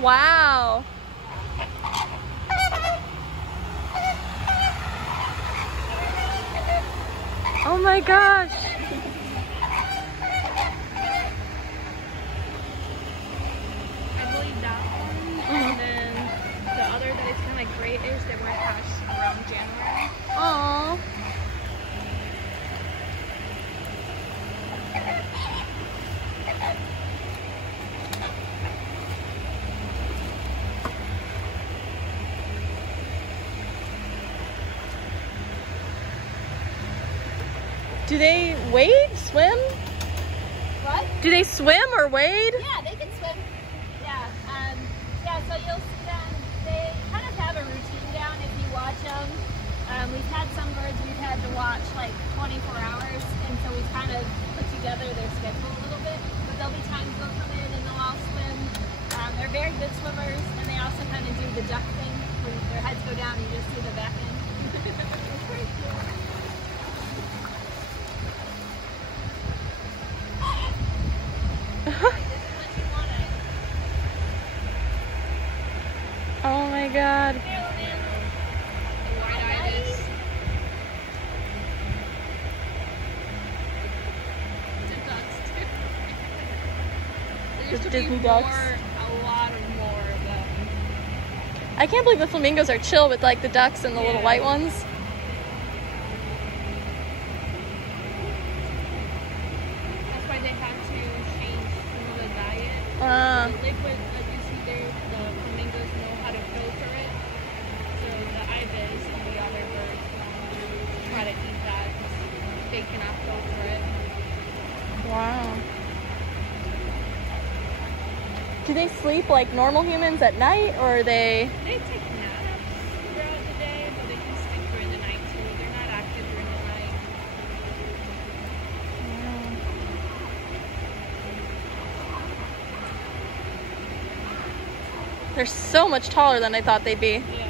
Wow. Oh my gosh. I believe that one. And then the other that is kind of like grayish that were hatched around January. Aww. Do they wade, swim? What? Do they swim or wade? Yeah, they can swim. Yeah, yeah. So you'll see them. They kind of have a routine down if you watch them. We've had some birds we've had to watch like 24 hours, and so we've kind of put together their schedule a little bit. But there'll be times they'll come in and they'll all swim. They're very good swimmers, and they also kind of do the duck thing when their heads go down and you just see the back end. It's pretty cool. Oh my god. The white ibis. The ducks too. There used The to Disney be ducks. a lot more of them. I can't believe the flamingos are chill with like the ducks and the little white ones. That's why they had to change some of the diet. The liquid that you see there, the flamingos know how to filter it. So the ibis and the other birds try to eat that because they cannot filter it. Wow. Do they sleep like normal humans at night, or are they? They take naps throughout the day, but they can sleep during the night too. They're not active during the night. They're so much taller than I thought they'd be. Yeah.